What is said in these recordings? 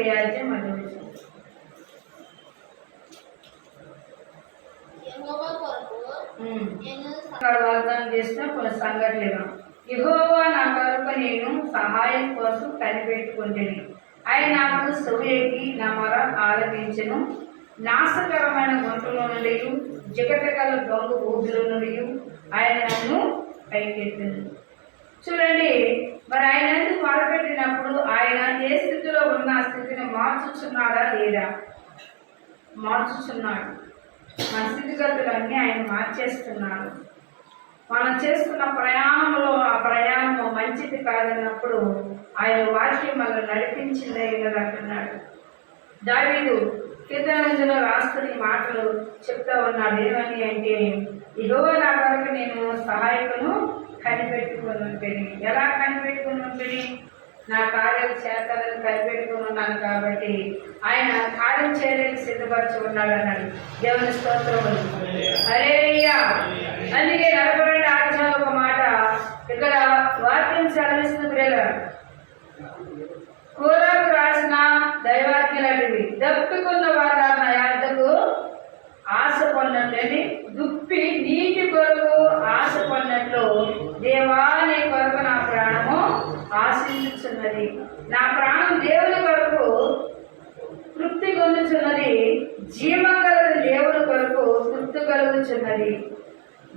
అధ్యాయం అది వాగ్దానం చేసిన కొన్ని సంఘటనలు. యెహోవా నా కొరకు నేను సహాయం కోసం కనిపెట్టుకుంటుని, ఆయన నాకు చెవియొగ్గి నా మొర ఆలకించెను. నాశకరమైన గుంటలో నుండి జిగటగల దొంగ ఊబిలో నుండి ఆయన నన్ను పైకెత్తింది. చూడండి, మరి ఆయన ఎందుకు మొరపెట్టినప్పుడు ఆయన ఏ స్థితిలో ఉన్న ఆ స్థితిని మార్చుచున్నాడా లేదా? మార్చుచున్నాడు. మన స్థితిగతులన్నీ ఆయన మార్చేస్తున్నాడు. మనం చేస్తున్న ప్రయాణంలో ఆ ప్రయాణం మంచిది కాదన్నప్పుడు ఆయన వాక్యం మనం నడిపించిందే అంటున్నాడు. దావీదు కీర్తనలో రాస్తున్న మాటలు చెప్తా ఉన్నాడు. ఏమని అంటే, యెహోవా నా కొరకు నేను సహాయకును కనిపెట్టుకుని ఉంటుంది. ఎలా కనిపెట్టుకుని ఉంటుంది? నా కార్యాలు చేతాలను కనిపెట్టుకుని ఉన్నాను కాబట్టి ఆయన కార్యం చేయడానికి సిద్ధపరచి ఉన్నాడు అన్నాడు. దేవుని స్తోత్రం. హల్లెలూయా. అందుకే 42 అధ్యాయం ఒక మాట ఇక్కడ వాక్యం సెలవిస్తుంది. ప్రియులారా, కోరాకు రాసిన దైవాజ్ఞలవి దప్పుకున్న వారు నా యాద్దకు ఆశ పొందండి. దుప్పి నీటి కొరకు ఆశ పొందట్లు దేవాని కొరకు నా ప్రాణము ఆశించుచున్నది. నా ప్రాణం దేవుని కొరకు తృప్తి పొందుచున్నది. జీవగలది దేవుని కొరకు తృప్తి కలుగుచున్నది.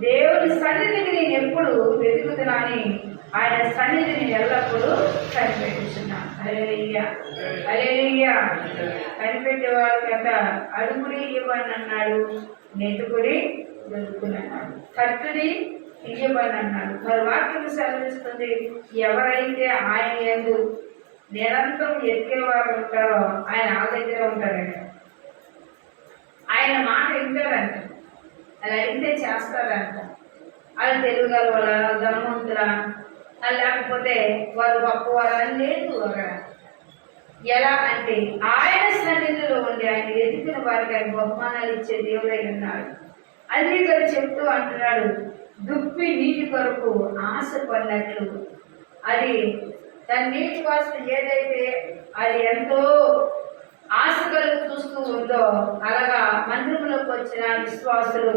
దేవుని సన్నిధిని నేను ఎప్పుడు వెతుకుతున్నాని ఆయన సన్నిధిని ఎల్లప్పుడూ కనిపెట్టుచున్నాను. హల్లెలూయా, హల్లెలూయా. కనిపెట్టేవాడు కదా, అడుగుడి ఇవ్వని అన్నాడు, నెతుకుడి దొరుకునన్నాడు, కట్టుడి ఇవ్వని అన్నాడు. మరి వాక్యం సెలవిస్తుంది, ఎవరైతే ఆయన యందు నిరంతరం ఎక్కేవారు ఉంటారో ఆయన ఆ దగ్గర ఉంటారంట. ఆయన మాట వింటారంట, అలా అయితే చేస్తారంట. అది తెలుగుగల వాళ్ళ ధనవంతులా లేకపోతే వారు గొప్పవారని లేదు అక్కడ. ఎలా అంటే ఆయన సన్నిధిలో ఉండి ఆయన ఎదిగిన వారికి ఆయన బహుమానాలు ఇచ్చే దేవుడై ఉన్నాడు. అది ఇక్కడ చెప్తూ అంటున్నాడు, దుప్పి నీటి కొరకు ఆశ పడినట్లు. అది దాని నీటి కోసం ఏదైతే అది ఎంతో ఆశగా చూస్తూ ఉందో అలాగా మందిరంలోకి వచ్చిన విశ్వాసులు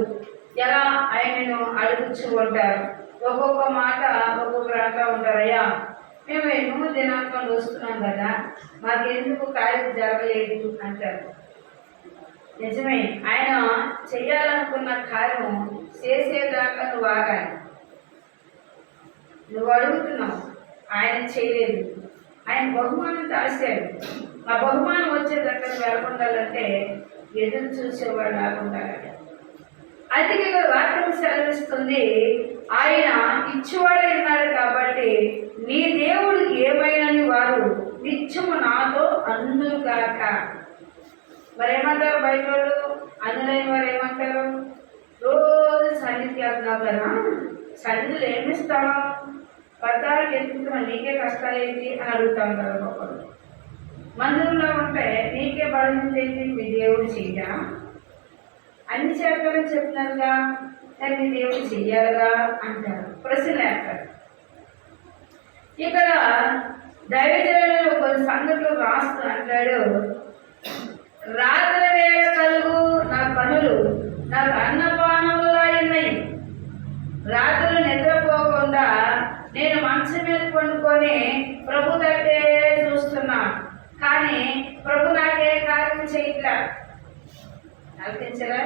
ఎలా ఆయనను అడుగుచూ ఉంటారు. ఒక్కొక్క మాట ఒక్కొక్కరు అంటూ ఉంటారు, అయ్యా మేము ఎన్నో దినాంకంలో వస్తున్నాం కదా, మాకెందుకు కార్యం జరగలేదు అంటారు. నిజమే, ఆయన చెయ్యాలనుకున్న కార్యం చేసేదాకా నువ్వు ఆగాలి. నువ్వు అడుగుతున్నావు, ఆయన చేయలేదు. ఆయన బహుమానం దాచాడు. ఆ బహుమానం వచ్చేదాకా నువ్వు వెళ్ళకుండాలంటే ఎదురు చూసేవాడు లాగుండాలట. అందుకే వాక్యం సెలవిస్తుంది, ఆయన ఇచ్చేవాడే ఉన్నాడు కాబట్టి నీ దేవుడు ఏమైనని వారు నిత్యము నాతో అందుగాక. మరేమంటారు బయట వాళ్ళు? అందులైన వారు ఏమంటారు? రోజు సన్నిధికి వెళ్తున్నావు కదా, సన్నిధిలో ఏమిస్తాను, పద్దాలకు ఎత్తుతున్నా, నీకే కష్టాలు ఏంటి అని అడుగుతా ఉంటారు ఒకరు. మందిరంలో ఉంటే నీకే బలం ఏంటి, మీ దేవుడు చెయ్యా అన్ని చేస్తారని చెప్తున్నారుగా, కానీ మీ దేవుడు చెయ్యాలిగా అంటారు, ప్రశ్నలు వేస్తారు. ఇక్కడ దైవజనులలో కొన్ని సంగతులు రాస్తూ అంటాడు, రాత్రి వేళ కలుగు నా పనులు నాకు అన్నపానములు అయినాయి. రాత్రులు నిద్రపోకుండా నేను మంచం మీద పండుకొని ప్రభు దగ్గరే చూస్తున్నా, కానీ ప్రభు నాకే కార్యం చేయట్లా. ఆలోచించరా?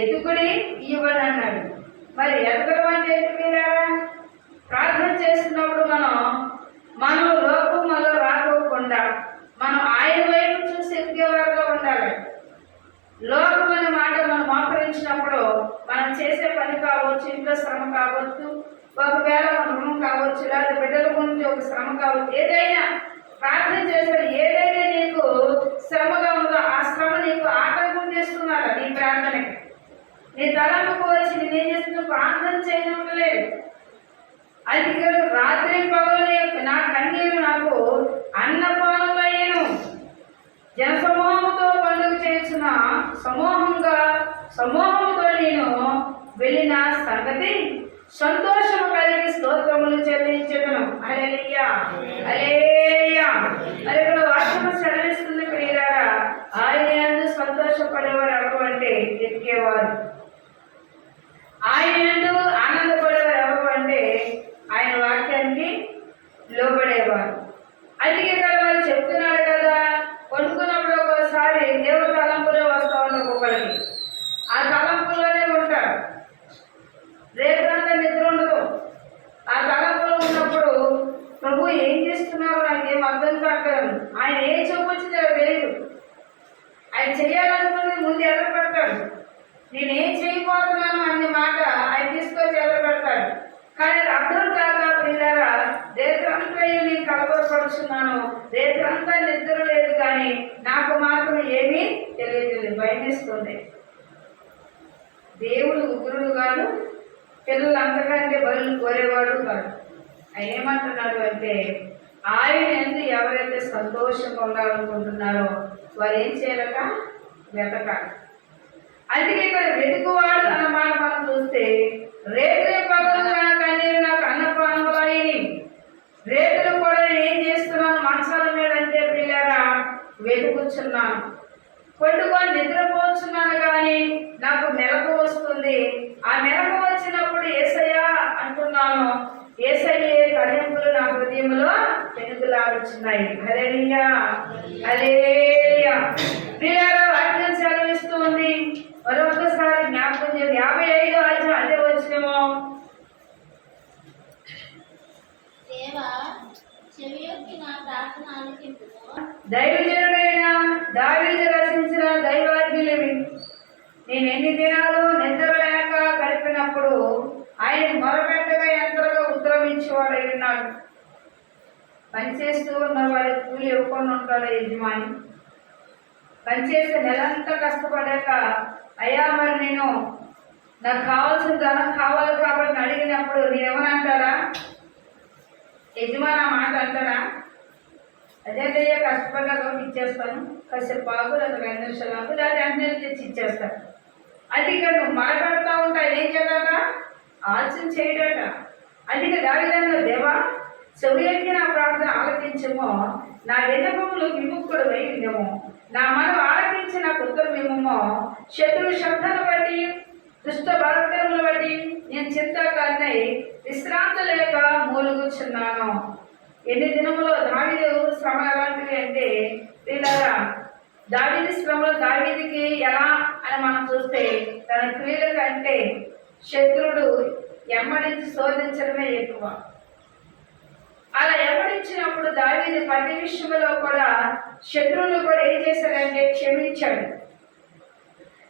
ఎదుగుడి ఇవ్వని అన్నాడు. మరి ఎదగడం అంటే ఎదుగురా? ప్రార్థన చేస్తున్నప్పుడు మనం లోకంలో రాకోకుండా మనం ఆయన వైపు చూసి ఎదిగేవారుగా ఉండాలి. లోకం అనే మాట మనం మోకరించినప్పుడు మనం చేసే పని కావచ్చు, ఇంట్లో శ్రమ కావచ్చు, ఒకవేళ మన రుణం కావచ్చు, లేదా బిడ్డల గురించి ఒక శ్రమ కావచ్చు, ఏదైనా ప్రార్థన చేస్తే ఏదైనా నీకు శ్రమగా ఉందో ఆ శ్రమ నీకు ఆటంకం చేస్తున్నారా నీ ప్రార్థనకి? నీ తలంపుకు వచ్చి నేనేం చేస్తున్నా ప్రార్థన చేయలేదు. అది రాత్రి పగలు నా కన్నీరు నాకు అన్నపానమయ్యను. జనసమూహంతో పండుగ చేసిన సమూహంతో నేను వెళ్ళిన సంగతి సంతోషము కలిగి స్తోత్రములు చెల్లించను. హల్లెలూయా, హల్లెలూయా. మరి ఇక్కడ వాక్యం సెలవిస్తుంది సంతోషపడేవారు ఎవరు అంటే వెతికేవారు. ఆయన యందు ఆనందపడేవారు ఎవరు అంటే ఆయన వాక్యానికి లోబడేవారు. అందుకే కదా వాళ్ళు చెప్తున్నారు కదా, కొనుక్కున్నప్పుడు ఒకసారి దేవుడు తలంపులే వస్తూ ఉంటారు ఒక్కొక్కరికి. ఆ తలంపుల్లోనే ఉంటారు, రేపంతా నిద్ర ఉండదు. ఆ తలంపులో ఉన్నప్పుడు ప్రభు ఏం చేస్తున్నారో నాకేం అర్థం కావట్లేదు. ఆయన ఏం చెప్పొచ్చిందో తెలియదు. ఆయన చేయాలనుకున్నది ముందు ఎదురు పెడతాడు. నేనేం చేయబోతున్నాను అనే మాట ఆయన తీసుకొచ్చి ఎదురు పెడతాడు. కానీ అర్థం కాక పిల్లరా, రేత్రంతా నేను కలవరపడుతున్నాను, రేత్రంతా నిద్ర లేదు, కానీ నాకు మాత్రం ఏమీ తెలియదు, భయమేస్తుంది. దేవుడు ఉగ్రుడు కాదు, పిల్లలు అంతకంటే బలు కోరేవాడు కాదు. ఆయన ఏమంటున్నాడు అంటే ఆయన ఎందు ఎవరైతే సంతోషంగా ఉండాలనుకుంటున్నారో వారు ఏం చేయాలట? వెతకాలి. అందుకే ఇక్కడ వెతుకువాడు అన్నమాట మనం చూస్తే, రేతులే పగలు కన్నీరు నాకు అన్నపానములైనవి. రేతులు కూడా నేను ఏం చేస్తున్నాను? మంచాల మీద అంటే పిల్లరా వెతుకుచున్నాను, పండుకొని నిద్రపోతున్నాను, కానీ నాకు మెలకు వస్తుంది. ఆ మెలకు వచ్చినప్పుడు యేసయ్యా అంటున్నాను. యేసయ్యే తలెంపులు నా హృదయంలో పెనుగులాడుచున్నాయి. హల్లెలూయా, హల్లెలూయా. పిల్లరా వాక్యం సెలవిస్తుంది. మరొకసారి జ్ఞాపకం చేయండి. 55 అదే వచ్చినేమో. దైవజనుడైన దావీదు రచించిన దైవాజ్ఞలేవి. నేను ఎన్ని దినాలు నిద్ర లేక గడిపినప్పుడు ఆయన మొరపెట్టగా ఎంతగా ఉత్తరమించేవాడై ఉన్నాడు. పనిచేస్తూ ఉన్న వారి కూలి ఇవ్వకుండా ఉంటాడు యజమాని. పనిచేస్తే నెలంతా కష్టపడాక, అయ్యా మరి నేను నాకు కావాల్సిన ధనం కావాలి కాబట్టి అడిగినప్పుడు నేనేమనంటారా? యజమాని ఆ మాట అంటారా? అదేంటయ్యా కష్టపడ్డా కాబట్టి ఇచ్చేస్తాను, కాసేపు బాగు, లేదా 2 నిమిషాలు బాగు, లేదా వెంటనే తెచ్చి ఇచ్చేస్తాను. అది ఇక్కడ నువ్వు మాట్లాడుతూ ఉంటా ఏం చేయాలట? ఆలోచన చేయడట. అందుకే దావీదు, దేవా చెవులెత్తి నా ప్రార్థన ఆలకించమో, నా విన్నపములు విముక్తుడు వై వినము, నా మనం ఆలకించి నాకు ఉత్తరమేమో. శత్రు శబ్దాన్ని బట్టి దుష్ట బలత్కరములు బట్టి నేను చింతాకారినై విశ్రాంతి లేక మూలుగుచున్నాను. ఎన్ని దినములో దావీదు శ్రమ ఎలాంటివి అంటే వీళ్ళరా, దావీదు శ్రమలో దావీదుకి ఎలా అని మనం చూస్తే తన క్రియల కంటే శత్రుడు ఎమ్మడించి శోధించడమే ఎక్కువ. అలా ఎమ్మడించినప్పుడు దావీదు ప్రతి విషయంలో కూడా శత్రువులు కూడా ఏం చేశాడంటే క్షమించాడు.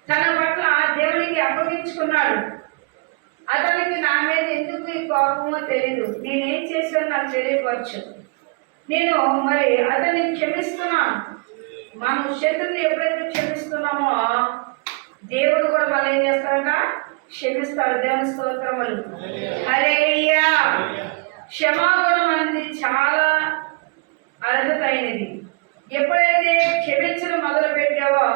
తన పట్ల దేవునికి అప్పగించుకున్నాడు. అతనికి నా మీద ఎందుకు ఈ కోపమో తెలీదు, నేనేం చేశానో నాకు తెలియవచ్చు, నేను మరి అతన్ని క్షమిస్తున్నాను. మనం శత్రువుని ఎప్పుడైతే క్షమిస్తున్నామో దేవుడు కూడా మళ్ళీ ఏం చేస్తాడట? క్షమిస్తాడు. దేవుని స్తోత్రములు, హల్లెలూయా. క్షమాగుణం అనేది చాలా అర్హత అయినది. ఎప్పుడైతే క్షమించడం మొదలు పెట్టావో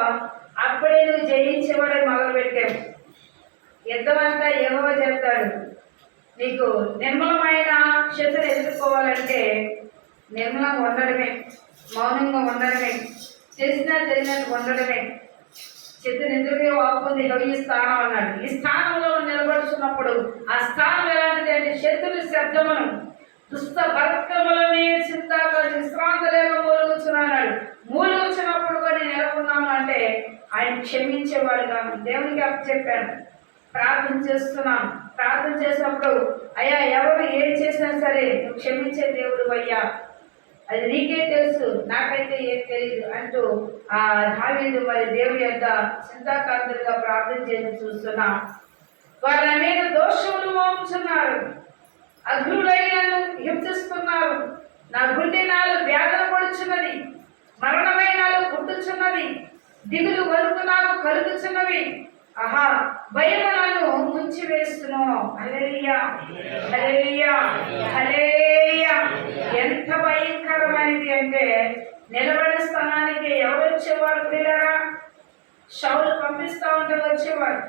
అప్పుడే నువ్వు జయించేవాడే మొదలు పెట్టావు. యుద్ధం అంతా యెహోవా చెప్తాడు. నీకు నిర్మలమైన శత్రువుని ఎదుర్కోవాలంటే నిర్మలంగా ఉండడమే, మౌనంగా ఉండడమే, తెలిసినా తెలియనట్టు ఉండడమే. శత్రుని ఎదురుగా వాపుంది ఈ స్థానం అన్నాడు. ఈ స్థానంలో నిలబడుతున్నప్పుడు ఆ స్థానం ఎలాంటిది అంటే శత్రుని శబ్దమును దుష్ట బలత్కరములని చింతాక విశ్రాంతి లేక మూలుగుచున్నాడు. మూలుగుచున్నప్పుడు కూడా నేను నెలకొన్నాను అంటే ఆయన క్షమించేవాడుగా దేవునికి అప్పచెప్పాను. ప్రార్థన చేస్తున్నాను. ప్రార్థన చేసినప్పుడు అయ్యా ఎవరు ఏం చేసినా సరే నువ్వు క్షమించే దేవుడు అయ్యా, అది నీకే తెలుసు, నాకైతే ఏం తెలియదు అంటూ ఆ దావీదు మరి దేవుడి యొక్క చింతాకాంతులుగా ప్రార్థన చేసి చూస్తున్నాం. వారు నా మీద దోషములు మోపుచున్నారు, అగ్రులైనను హింసిస్తున్నారు. నా గుండె నాలు వేదన పడుచున్నది, మరణమై నాలు పుట్టుచున్నది, దిగులు వరకు నాకు కలుగుచున్నవి. ఆహా, భయము నన్ను ముంచి వేస్తున్నావు. హల్లెలూయా, హల్లెలూయా, హల్లెలూయా. ఎంత భయంకరమైనది అంటే నిలబడే స్థానానికి ఎవరు వచ్చేవాడు పిల్లరా? షౌలు పంపిస్తా ఉంటే వచ్చేవాడు.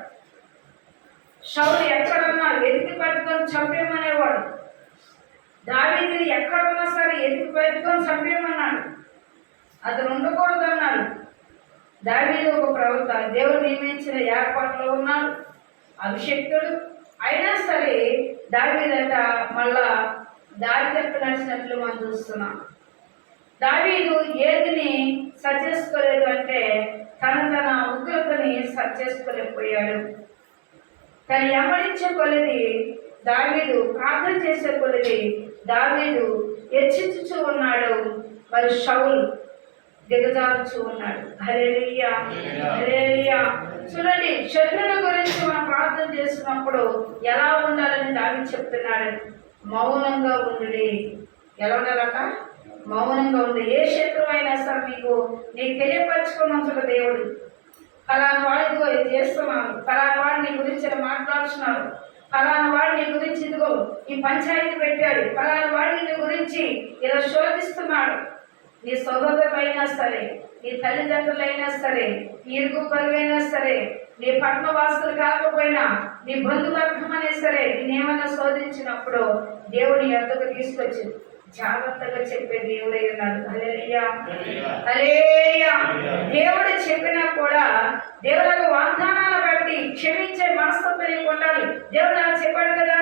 షౌలు ఎక్కడున్నా వెతికి పట్టుకొని చంపేమనేవాడు. దావీదుని ఎక్కడున్నా సరే ఎతికి పట్టుకొని చంపేమన్నాడు. అతను ఉండకూడదు అన్నాడు. దావీదు ఒక ప్రవక్త, దేవుడు నియమించిన ఏర్పాట్లో ఉన్నాడు, అభిషక్తుడు. అయినా సరే దావీదట మళ్ళా దారి తప్పి నడిచినట్లు మనం చూస్తున్నాం. దావీదు ఏదిని సరి చేసుకోలేదు అంటే తన ఉగ్రతని సరి చేసుకోలేకపోయాడు. తను ఎమ్మడించే కొలది దావీదు, ప్రార్థన చేసే కొలది దావీదు హెచ్చించుచూ ఉన్నాడు, మరి షౌలు దిగజారుచూ ఉన్నాడు. హల్లెలూయా, హల్లెలూయా. చూడండి, శత్రువుల గురించి మనం ప్రార్థన చేస్తున్నప్పుడు ఎలా ఉండాలని దావీదు చెప్తున్నాడు. మౌనంగా ఉండుడి. ఎలా ఉండాలట? మౌనంగా ఉంది. ఏ శత్రువు అయినా సరే నీకు తెలియపరచుకున్నందుకు దేవుడు ఫలానా వాడితో ఇది చేస్తున్నాడు, ఫలానా వాడు నీ గురించి మాట్లాడుతున్నాడు, ఫలానా వాడు నీ గురించి ఇదిగో ఈ పంచాయతీ పెట్టాడు, ఫలానా వాడు నీ గురించి ఇలా శోధిస్తున్నాడు. నీ సహోదరులైనా సరే, నీ తల్లిదండ్రులైనా సరే, నీ ఇరుగు పరువైనా సరే, నీ పట్నవాసులు కాకపోయినా నీ బంధువర్గమైనా సరే నేనేమన్నా శోధించినప్పుడు దేవుని యొద్దకు తీసుకొచ్చి జాగ్రత్తగా చెప్పే దేవుడే ఉన్నాడు. హల్లెలూయా, హల్లెలూయా. దేవుడు చెప్పినా కూడా దేవుడు వాగ్దానాలు బట్టి క్షమించే మనస్తత్వం నీకు ఉండాలి. దేవుడు నాకు చెప్పాడు కదా,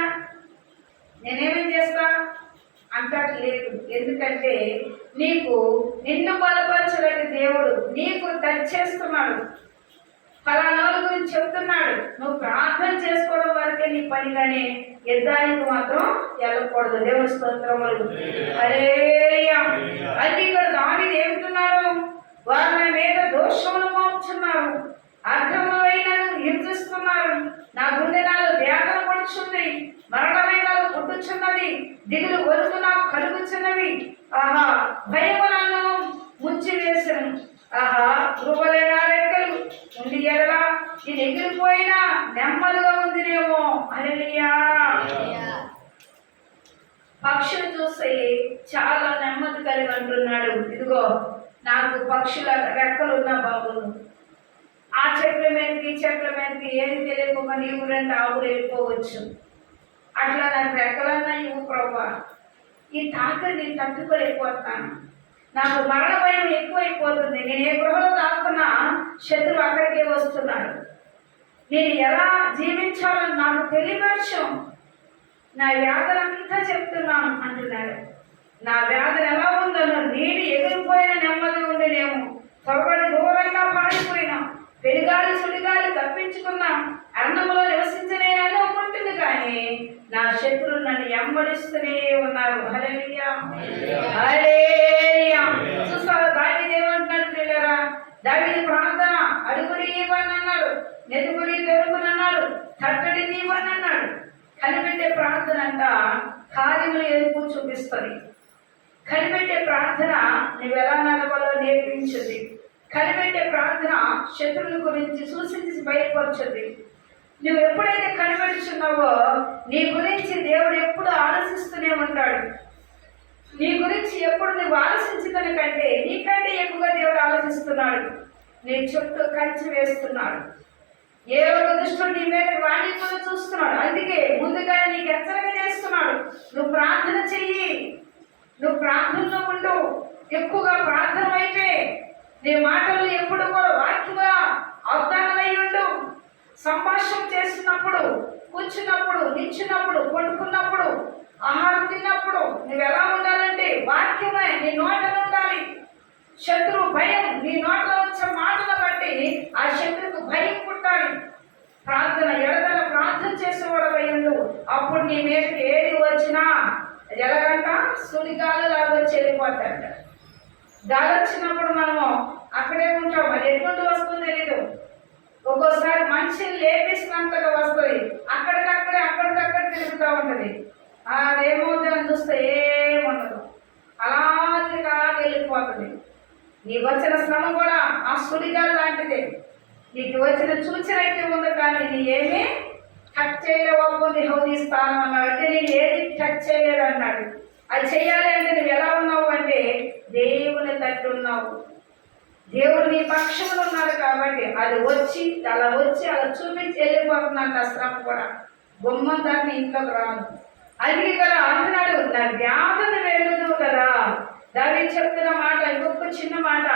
నేనేమేం చేస్తా అంటాడు లేదు. ఎందుకంటే నిన్ను బలపరచలేని దేవుడు నీకు టచ్ చేస్తున్నాడు, ఫలానా గురించి చెప్తున్నాడు. నువ్వు ప్రార్థన చేసుకోవడం వరకే నీ పని, కానీ యుద్ధానికి మాత్రం వెళ్ళకూడదు. దేవుని స్తోత్రములు, హల్లెలూయా. అది ఇక్కడ దావీదు ఏమిటున్నారు, వారు నా మీద దోషములు మోపుచున్నారు, అక్రమమైనను హింసిస్తున్నారు, నా గుండె నాలో వేదన పడుచుంది, మరణమైన పుట్టుచున్నది, దిగులు వరకు నాకు కలుగుచున్నవి. ఆహా, భయము నన్ను ముంచి వేసను. ఆహా, కృపలేనా రెక్కలు ఉండి ఎడలా ఇది ఎగిరిపోయినా నెమ్మదిగా ఉందినేమో. హల్లెలూయా. పక్షులు చూస్తే చాలా నెమ్మది కలిగి అంటున్నాడు, ఇదిగో నాకు పక్షుల రెక్కలున్నా బాబు, ఆ చెట్ల మీదకి ఈ చెట్ల మీదకి ఏది తెలియకుండా నీవు రెండు ఆవులు వెళ్ళిపోవచ్చు, అట్లా నాకు రెక్కలన్నా ఇవ్వు ప్రభా, ఈ తాకని తట్టుకోలేకపోతాను, నాకు మరణ భయం ఎక్కువైపోతుంది, నేను ఏ గృహలో దాక్కున్నా శత్రువు అక్కడికే వస్తున్నాడు, నేను ఎలా జీవించాలని నాకు తెలియవచ్చు, నా వేదన అంతా చెప్తున్నాను అంటున్నాడు. నా వేదన ఎలా ఉందను, నీటి ఎగిరిపోయిన నెమ్మది ఉండేనేమో, త్వరపడి దూరంగా పారిపోయినా, పెరుగాలి సుడిగాలి తప్పించుకున్నాం, అన్నములో నివసించలేని ఉంటుంది, కానీ నా శత్రువులు నన్ను ఎంబడిస్తూనే ఉన్నారు. హల్లెలూయా, హల్లెలూయా. చూస్తారా దావీదు ఏమంటున్నాడు పిల్లరా? దావీదు ప్రార్థన, అడుగుడి ఇవ్వని అన్నాడు, నెదుగుడి దొరుకునన్నాడు, తట్టడి ఇవ్వని అన్నాడు. కనిపెట్టే ప్రార్థన అంట కార్యములు ఎదుగు చూపిస్తుంది. కనిపెట్టే ప్రార్థన నువ్వు ఎలా నడవాలో నేర్పించింది. కనిపెట్టే ప్రార్థన శత్రువుల గురించి సూచించి బయటపరచుంది. నువ్వు ఎప్పుడైతే కనిపెడుచున్నావో నీ గురించి దేవుడు ఎప్పుడు ఆలోచిస్తూనే ఉంటాడు. నీ గురించి ఎప్పుడు నువ్వు ఆలోచించిన కంటే నీకంటే ఎక్కువగా దేవుడు ఆలోచిస్తున్నాడు. నీ చుట్టూ కంచి వేస్తున్నాడు. ఏ ఒక దుష్టుడు నీ మీద రాణింపులు చూస్తున్నాడు. అందుకే ముందుగా నీకు హెచ్చరిక చేస్తున్నాడు, నువ్వు ప్రార్థన చెయ్యి, నువ్వు ప్రార్థనలో ఉండు, ఎక్కువగా ప్రార్థన అయితే నీ మాటలు ఎప్పుడు కూడా వాక్యంగా అవధానమై ఉండు. సంభాషణ చేస్తున్నప్పుడు, కూర్చున్నప్పుడు, నిల్చున్నప్పుడు, పడుకున్నప్పుడు, ఆహారం తిన్నప్పుడు నువ్వు ఎలా ఉండాలంటే వాక్యమే నీ నోటలో ఉండాలి. శత్రువు భయం నీ నోట్లో వచ్చే మాటలు బట్టి ఆ శత్రువుకు భయం పుట్టాలి. ప్రార్థన ఎడదల ప్రార్థన చేసేవాడు ఉండు. అప్పుడు నీ మీదకి ఏది వచ్చినా ఎలాగంట సుడిగాలు లాగా వచ్చి వెళ్ళిపోతాడు. గాలి వచ్చినప్పుడు మనము అక్కడే ఉంటాం, అది ఎటువంటి వస్తుందో తెలీదు. ఒక్కోసారి మనిషిని లేపిస్తున్నంతగా వస్తుంది, అక్కడికక్కడ తిరుగుతూ ఉంటుంది. అదేమవుతుందని చూస్తే ఏముండదు, అలాగే వెళ్ళిపోతుంది. నీకు వచ్చిన శ్రమ కూడా ఆ సుడిగాలు లాంటిదే. నీకు వచ్చిన సూచన అయితే ఉంది, కానీ నీ ఏమీ టచ్ చేయలేకపోతే హౌదీ స్థానం అన్నాడు. అంటే నేను ఏది టచ్ చేయలేదు అన్నాడు. అది చెయ్యాలి అంటే నువ్వు ఎలా ఉన్నావు అంటే దేవుని తట్టు ఉన్నావు. దేవుడు నీ పక్షంలో ఉన్నాడు కాబట్టి అది అలా చూపించి వెళ్ళిపోతుందంట. శ్రమ కూడా బొమ్మ దాన్ని ఇంట్లోకి రాదు. అది కదా అంటున్నాడు, నా వ్యాధులు వెలుగుదు కదా. దావీదు చెప్తున్న మాట ఇంకొక చిన్న మాట,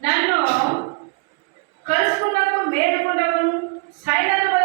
నన్ను సైన్యము